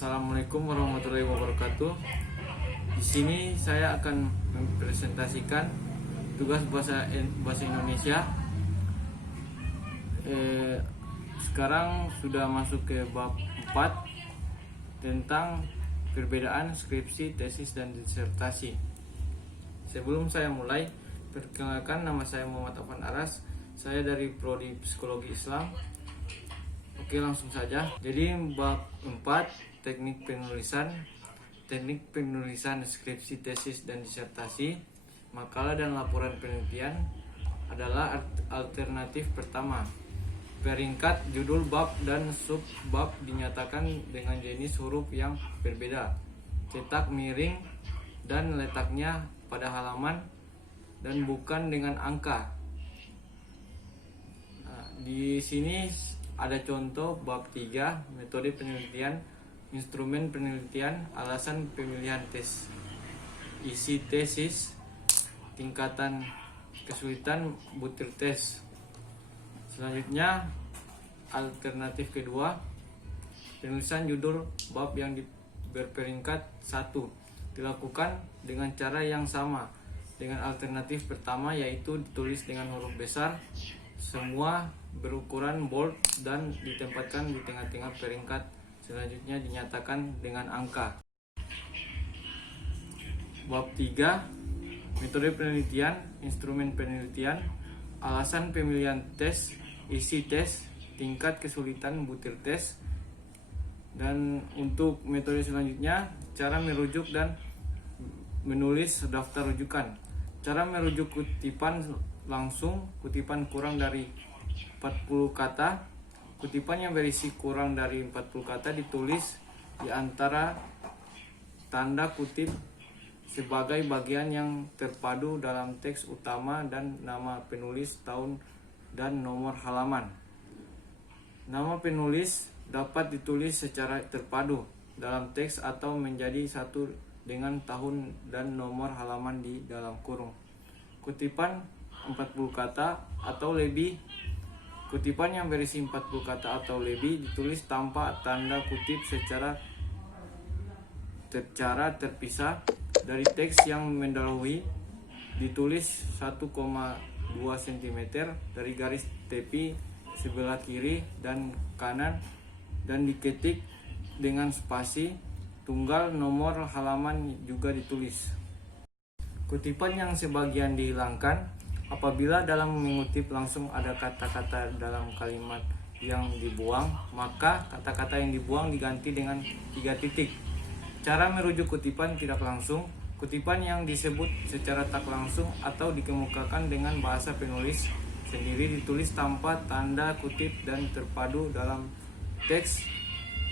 Assalamualaikum warahmatullahi wabarakatuh. Di sini saya akan mempresentasikan tugas bahasa Indonesia. Sekarang sudah masuk ke bab 4 tentang perbedaan skripsi, tesis, dan disertasi. Sebelum saya mulai, perkenalkan, nama saya Muhammad Afan Aras. Saya dari Prodi Psikologi Islam. Oke, langsung saja. Jadi bab 4, teknik penulisan skripsi, tesis, dan disertasi, makalah dan laporan penelitian adalah alternatif pertama. Peringkat, judul bab dan sub bab dinyatakan dengan jenis huruf yang berbeda, cetak miring, dan letaknya pada halaman dan bukan dengan angka. Di sini ada contoh bab 3, metode penelitian, instrumen penelitian, alasan pemilihan tes, isi tesis, tingkatan kesulitan butir tes. Selanjutnya, alternatif kedua, penulisan judul bab yang berperingkat 1 dilakukan dengan cara yang sama dengan alternatif pertama, yaitu ditulis dengan huruf besar, semua berukuran bold, dan ditempatkan di tengah-tengah peringkat. Selanjutnya dinyatakan dengan angka. Bab 3, metode penelitian, instrumen penelitian, alasan pemilihan tes, isi tes, tingkat kesulitan butir tes. Dan untuk metode selanjutnya, cara merujuk dan menulis daftar rujukan. Cara merujuk kutipan langsung, kutipan kurang dari 40 kata. Kutipan yang berisi kurang dari 40 kata ditulis di antara tanda kutip sebagai bagian yang terpadu dalam teks utama dan nama penulis, tahun, dan nomor halaman. Nama penulis dapat ditulis secara terpadu dalam teks atau menjadi satu dengan tahun dan nomor halaman di dalam kurung. Kutipan 40 kata atau lebih. Kutipan yang berisi 40 kata atau lebih ditulis tanpa tanda kutip secara terpisah dari teks yang mendahului, ditulis 1,2 cm dari garis tepi sebelah kiri dan kanan, dan diketik dengan spasi tunggal. Nomor halaman juga ditulis. Kutipan yang sebagian dihilangkan apabila dalam mengutip langsung ada kata-kata dalam kalimat yang dibuang, maka kata-kata yang dibuang diganti dengan 3 titik. Cara merujuk kutipan tidak langsung. Kutipan yang disebut secara tak langsung atau dikemukakan dengan bahasa penulis sendiri ditulis tanpa tanda kutip dan terpadu dalam teks.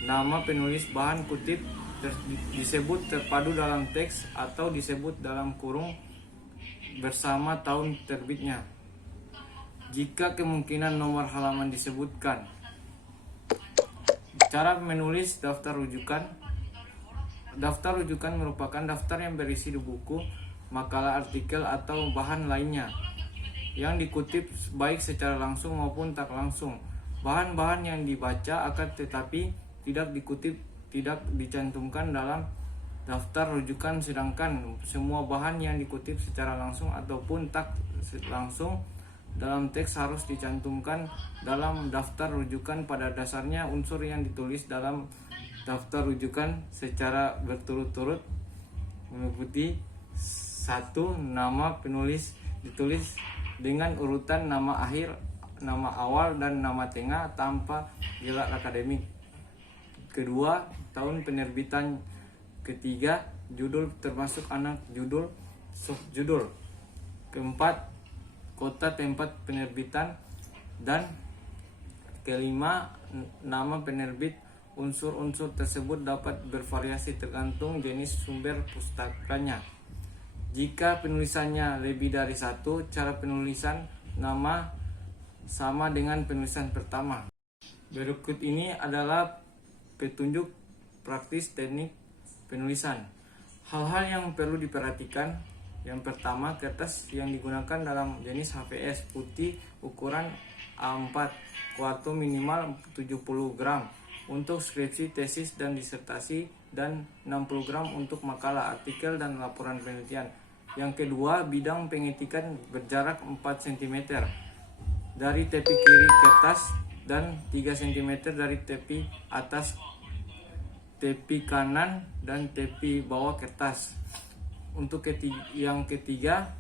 Nama penulis bahan kutip disebut terpadu dalam teks atau disebut dalam kurung bersama tahun terbitnya, jika kemungkinan nomor halaman disebutkan. Cara menulis daftar rujukan. Daftar rujukan merupakan daftar yang berisi di buku, makalah, artikel, atau bahan lainnya yang dikutip baik secara langsung maupun tak langsung. Bahan-bahan yang dibaca akan tetapi tidak dikutip tidak dicantumkan dalam daftar rujukan, sedangkan semua bahan yang dikutip secara langsung ataupun tak langsung dalam teks harus dicantumkan dalam daftar rujukan. Pada dasarnya, unsur yang ditulis dalam daftar rujukan secara berturut-turut meliputi 1. Nama penulis ditulis dengan urutan nama akhir, nama awal, dan nama tengah tanpa gelar akademik. 2. Tahun penerbitan. 3. Judul termasuk anak judul, subjudul. 4. Kota tempat penerbitan. Dan 5. Nama penerbit. Unsur-unsur tersebut dapat bervariasi tergantung jenis sumber pustakanya. Jika penulisannya lebih dari 1, cara penulisan nama sama dengan penulisan pertama. Berikut ini adalah petunjuk praktis teknik penulisan. Hal-hal yang perlu diperhatikan. Yang pertama, kertas yang digunakan dalam jenis HVS putih ukuran A4 kuarto minimal 70 gram. untuk skripsi, tesis, dan disertasi, dan 60 gram untuk makalah, artikel, dan laporan penelitian. Yang kedua, bidang pengetikan berjarak 4 cm dari tepi kiri kertas dan 3 cm dari tepi atas, tepi kanan, dan tepi bawah kertas. Untuk yang ketiga,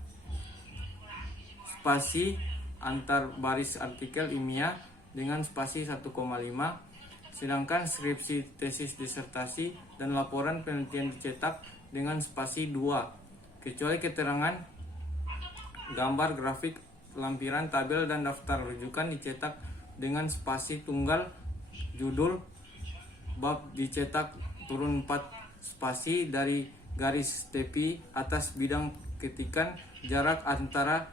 spasi antar baris artikel ilmiah dengan spasi 1,5, sedangkan skripsi, tesis, disertasi, dan laporan penelitian dicetak dengan spasi 2, kecuali keterangan, gambar, grafik, lampiran, tabel, dan daftar rujukan dicetak dengan spasi tunggal. Judul bab dicetak turun 4 spasi dari garis tepi atas bidang ketikan. Jarak antara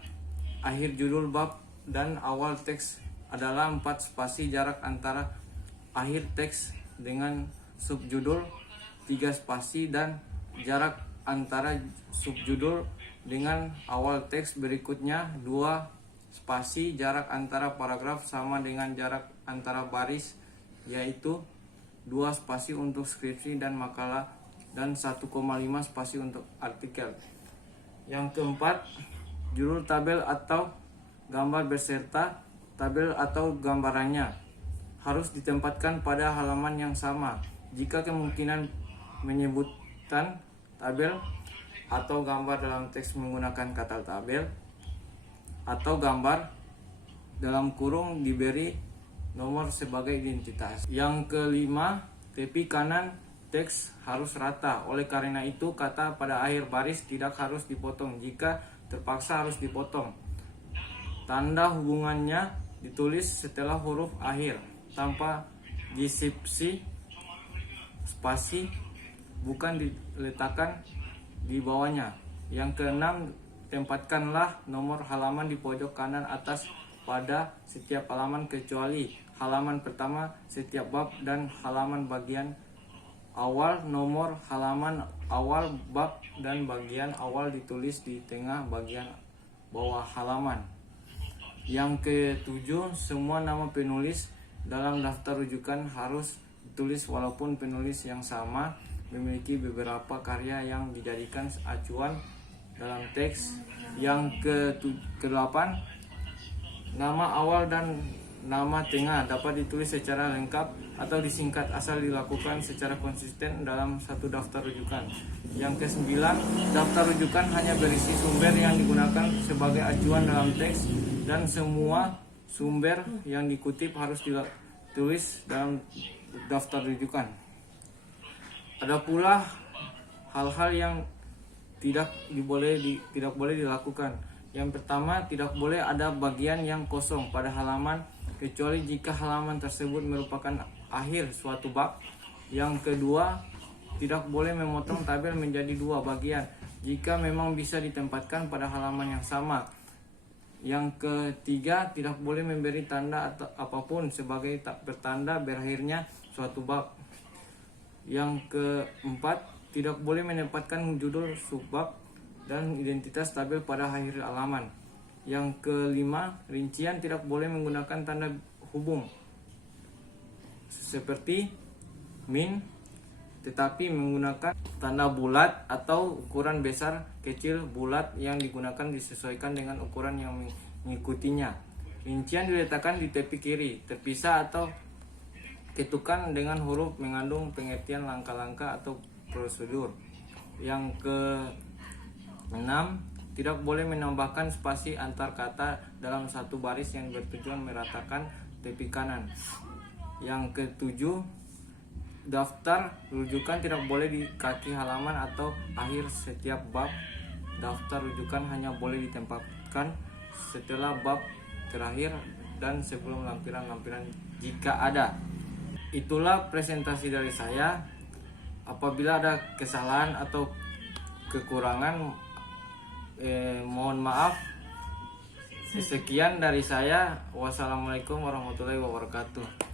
akhir judul bab dan awal teks adalah 4 spasi. Jarak antara akhir teks dengan subjudul 3 spasi, dan jarak antara subjudul dengan awal teks berikutnya 2 spasi. Jarak antara paragraf sama dengan jarak antara baris, yaitu 2 spasi untuk skripsi dan makalah, dan 1,5 spasi untuk artikel. Yang keempat, judul tabel atau gambar beserta tabel atau gambarannya harus ditempatkan pada halaman yang sama. Jika kemungkinan menyebutkan tabel atau gambar dalam teks menggunakan kata tabel atau gambar dalam kurung diberi nomor sebagai identitas. Yang kelima, tepi kanan teks harus rata. Oleh karena itu, kata pada akhir baris tidak harus dipotong. Jika terpaksa harus dipotong, tanda hubungannya ditulis setelah huruf akhir tanpa disipsi spasi, bukan diletakkan di bawahnya. Yang keenam, tempatkanlah nomor halaman di pojok kanan atas pada setiap halaman kecuali halaman pertama setiap bab dan halaman bagian awal. Nomor halaman awal bab dan bagian awal ditulis di tengah bagian bawah halaman. Yang ketujuh, semua nama penulis dalam daftar rujukan harus ditulis walaupun penulis yang sama memiliki beberapa karya yang dijadikan acuan dalam teks. Yang ke-8, nama awal dan nama tengah dapat ditulis secara lengkap atau disingkat asal dilakukan secara konsisten dalam satu daftar rujukan. Yang ke-9, daftar rujukan hanya berisi sumber yang digunakan sebagai acuan dalam teks, dan semua sumber yang dikutip harus ditulis dalam daftar rujukan. Ada pula hal-hal yang tidak boleh dilakukan. Yang pertama, tidak boleh ada bagian yang kosong pada halaman kecuali jika halaman tersebut merupakan akhir suatu bab. Yang kedua, tidak boleh memotong tabel menjadi 2 bagian jika memang bisa ditempatkan pada halaman yang sama. Yang ketiga, tidak boleh memberi tanda atau apapun sebagai pertanda berakhirnya suatu bab. Yang keempat, tidak boleh menempatkan judul subbab dan identitas tabel pada akhir halaman. Yang kelima, rincian tidak boleh menggunakan tanda hubung seperti min, tetapi menggunakan tanda bulat atau ukuran besar, kecil, bulat yang digunakan disesuaikan dengan ukuran yang mengikutinya. Rincian diletakkan di tepi kiri, terpisah atau ketukan dengan huruf mengandung pengertian langkah-langkah atau prosedur. Yang ke-6, tidak boleh menambahkan spasi antar kata dalam satu baris yang bertujuan meratakan tepi kanan. Yang ke-7, daftar rujukan tidak boleh di kaki halaman atau akhir setiap bab. Daftar rujukan hanya boleh ditempatkan setelah bab terakhir dan sebelum lampiran-lampiran jika ada. Itulah presentasi dari saya. Apabila ada kesalahan atau kekurangan, mohon maaf. Sekian dari saya. Wassalamualaikum warahmatullahi wabarakatuh.